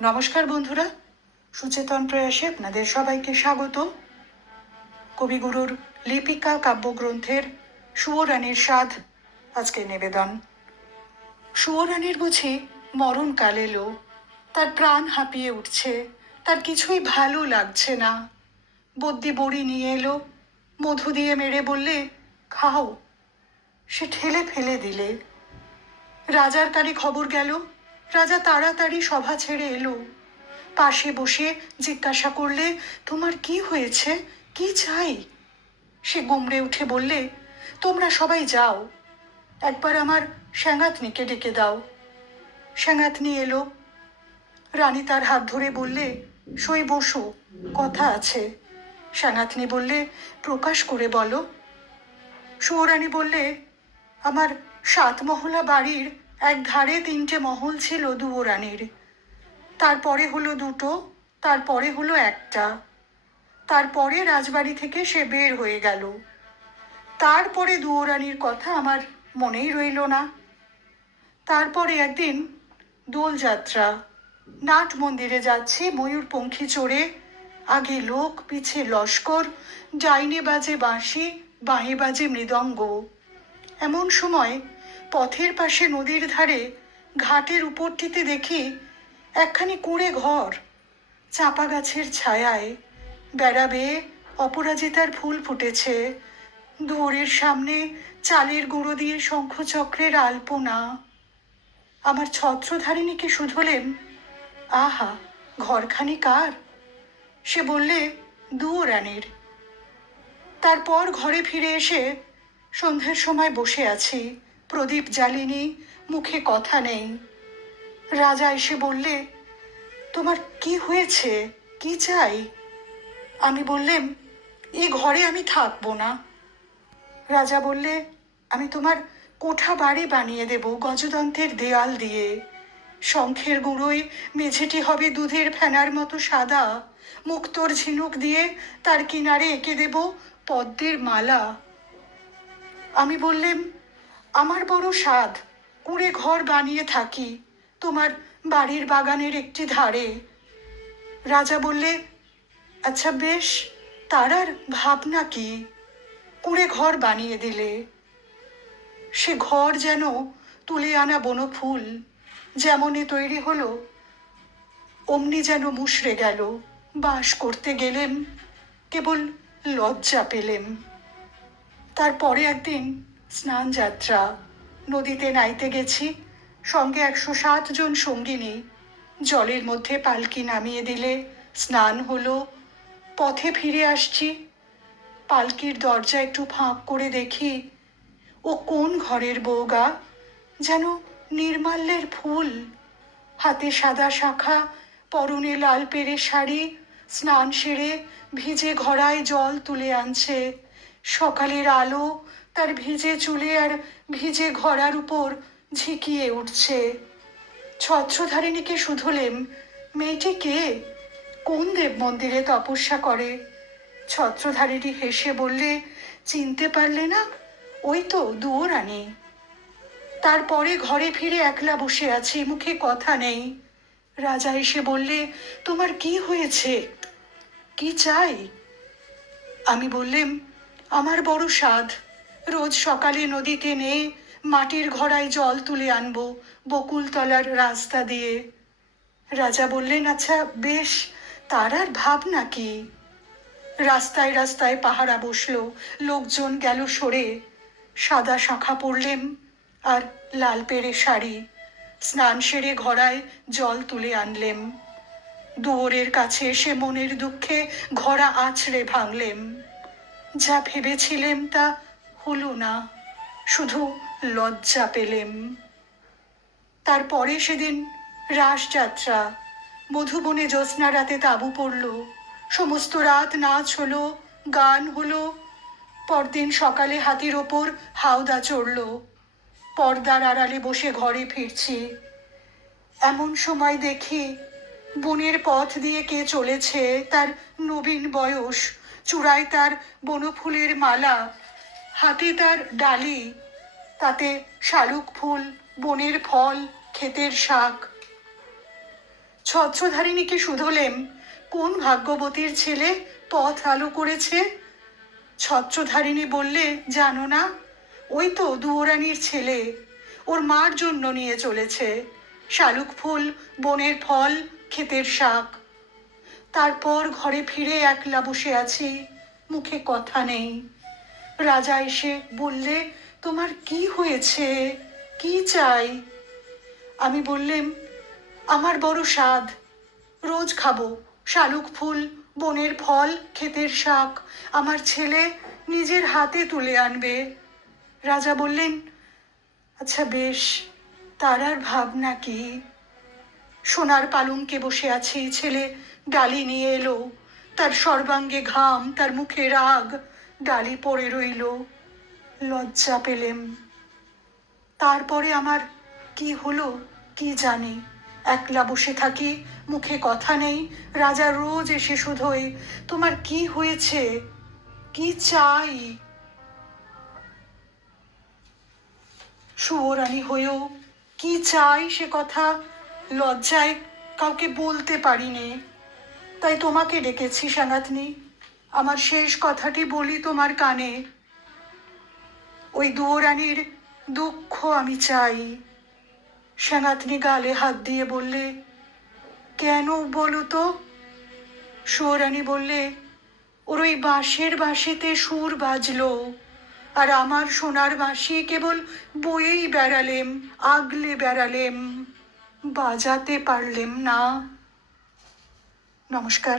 নমস্কার বন্ধুরা, সুচেতন প্রয়াসে আপনাদের সবাইকে স্বাগত। কবিগুরুর লিপিকা কাব্যগ্রন্থের সুয়োরানীর স্বাদ আজকে নিবেদন। সুয়োরানীর বুঝি মরণকাল এলো, তার প্রাণ হাঁপিয়ে উঠছে, তার কিছুই ভালো লাগছে না। বদ্যি বড়ি নিয়ে এলো, মধু দিয়ে মেরে বললে, খাও। সে ঠেলে ফেলে দিলে। রাজার কানে খবর গেল, রাজা তাড়াতাড়ি সভা ছেড়ে এলো। পাশে বসে জিজ্ঞাসা করলে, তোমার কি হয়েছে, কি চাই? সে গুমড়ে উঠে বললে, তোমরা সবাই যাও, একবার আমার স্যাঙাতনিকে ডেকে দাও। স্যাঙাতনি এলো। রানী তার হাত ধরে বললে, সই বসো, কথা আছে। স্যাঙাতনি বললে, প্রকাশ করে বলো। সুয়োরানী বললে, আমার 7 মহলা বাড়ির এক ধারে 3টে মহল ছিল দুয়োরানীর। তারপরে হলো 2টো, তারপরে হলো 1টা। তারপরে রাজবাড়ি থেকে সে বের হয়ে গেল। তারপরে দুয়োরানীর কথা আমার মনেই রইল না। তারপরে একদিন দোলযাত্রা, নাট মন্দিরে যাচ্ছি ময়ূরপঙ্খী চড়ে, আগে লোক পিছে লস্কর, ডাইনে বাজে বাঁশি, বাঁয়ে বাজে মৃদঙ্গ। এমন সময় পথের পাশে নদীর ধারে ঘাটের উপরটিতে দেখি একখানি কুঁড়ে ঘর, চাঁপা গাছের ছায়ায়, বেড়া বেয়ে অপরাজিতার ফুল ফুটেছে। দুয়ারের সামনে চালের গুঁড়ো দিয়ে শঙ্খচক্রের আলপনা। আমার ছত্রধারিণীকে শুধলেম, আহা, ঘরখানি কার? সে বললে, দুয়োরানীর। তারপর ঘরে ফিরে এসে সন্ধ্যের সময় বসে আছি, প্রদীপ জ্বালিনি, মুখে কথা নেই। রাজা এসে বললে, তোমার কি হয়েছে, কি চাই? আমি বললেম, এ ঘরে আমি থাকবো না। রাজা বললে, আমি তোমার কোঠা বাড়ি বানিয়ে দেব গজদন্তের দেয়াল দিয়ে। শঙ্খের গুঁড়োয় মেঝেটি হবে দুধের ফেনার মতো সাদা, মুক্তোর ঝিনুক দিয়ে তার কিনারে এঁকে দেব পদ্মের মালা। আমি বললেম, আমার বড় সাধ, কুঁড়ে ঘর বানিয়ে থাকি তোমার বাড়ির বাগানের একটি ধারে। রাজা বললে, আচ্ছা বেশ, তার আর ভাবনা কি? কুঁড়ে ঘর বানিয়ে দিলে। সে ঘর যেন তুলে আনা বনফুল, যেমনই তৈরি হলো অমনি যেন মুষড়ে গেল। বাস করতে গেলেম, কেবল লজ্জা পেলেম। তারপরে একদিন স্নান যাত্রা, নদীতে নাইতে গেছি, সঙ্গে 107 জন সঙ্গিনী। জলের মধ্যে পালকি নামিয়ে দিলে, স্নান হলো। পথে ফিরে আসছি, পালকির দরজা একটু ফাঁক করে দেখি, ও কোন ঘরের বউ গা, যেন নির্মাল্যের ফুল, হাতে সাদা শাখা, পরনে লাল পেরে শাড়ি, স্নান সেরে ভিজে ঘড়ায় জল তুলে আনছে। সকালের আলো তার ভিজে চুলে আর ভিজে ঘড়ার উপর ঝিকিয়ে উঠছে। ছত্রধারিণীকে শুধলেম, মেয়েটি কে, কোন দেব মন্দিরে তপস্যা করে? ছত্রধারিণী হেসে বললে, চিনতে পারলে না? ওই তো দুয়োরানী। তারপরে ঘরে ফিরে একলা বসে আছি, মুখে কথা নেই। রাজা এসে বললে, তোমার কি হয়েছে, কি চাই? আমি বললেম, আমার বড় সাধ, রোজ সকালে নদীতে নেয়ে মাটির ঘড়ায় জল তুলে আনবো বকুলতলার রাস্তা দিয়ে। রাজা বললেন, আচ্ছা বেশ, তার আর ভাবনা কি? রাস্তায় রাস্তায় পাহারা বসলো, লোকজন গেল সরে। সাদা শাঁখা পরলেম আর লাল পেরে শাড়ি, স্নান সেরে ঘড়ায় জল তুলে আনলেম। দুয়োরের কাছে এসে মনের দুঃখে ঘড়া আছড়ে ভাঙলেম। যা ভেবেছিলেম তা হলো না, শুধু লজ্জা পেলেম। তারপরে সেদিন রাসযাত্রা, মধুবনে জ্যোৎস্না রাতে তাঁবু পড়ল, সমস্ত রাত নাচ হলো, গান হলো। পরদিন সকালে হাতির ওপর হাওদা চড়ল। পর্দার আড়ালে বসে ঘরে ফিরছি, এমন সময় দেখি বনের পথ দিয়ে কে চলেছে, তার নবীন বয়স, চূড়ায় তার বনফুলের মালা, হাতে তার ডালি, তাতে শালুক ফুল, বনের ফল, ক্ষেতের শাক। ছত্রধারিণীকে শুধলেম, কোন ভাগ্যবতীর ছেলে পথ আলো করেছে? ছত্রধারিণী বললে, জানো না, ওই তো দুয়োরানির ছেলে, ওর মার জন্য নিয়ে চলেছে শালুক ফুল, বনের ফল, ক্ষেতের শাক। তারপর ঘরে ফিরে একলা বসে আছি, মুখে কথা নেই। রাজা এসে বললে, তোমার কি হয়েছে, কি চাই? আমি বললেম, আমার বড় স্বাদ, রোজ খাবো শালুক ফুল, বনের ফল, ক্ষেতের শাক, আমার ছেলে নিজের হাতে তুলে আনবে। রাজা বললেন, আচ্ছা বেশ, তার আর ভাবনা কি? সোনার পালঙ্কে বসে আছি, ছেলে ডালি নিয়ে এলো, তার সর্বাঙ্গে ঘাম, তার মুখে রাগ, ডালি পড়ে রইল। লজ্জা পেলেম। তারপরে আমার কি হলো কি জানি, একলা বসে থাকি, মুখে কথা নেই। রাজা রোজ এসে শুধোয়, তোমার কি হয়েছে, কি চাই? সুয়োরানী হয়েও কি চাই সে কথা লজ্জায় কাউকে বলতে পারিনি। তাই তোমাকে ডেকেছি সাঙ্গাতনি, আমার শেষ কথাটি বলি তোমার কানে। ওই দুয়োরানীর দুঃখ আমি চাই। সাঙ্গাতনি গালে হাত দিয়ে বললে, কেন বলো তো? সুয়োরানী বললে, ওর ওই বাঁশের বাঁশিতে সুর বাজলো, আর আমার সোনার বাঁশি কেবল বয়েই বেড়ালেম, আগলে বেড়ালেম, বাজাতে পারলেম না। নমস্কার।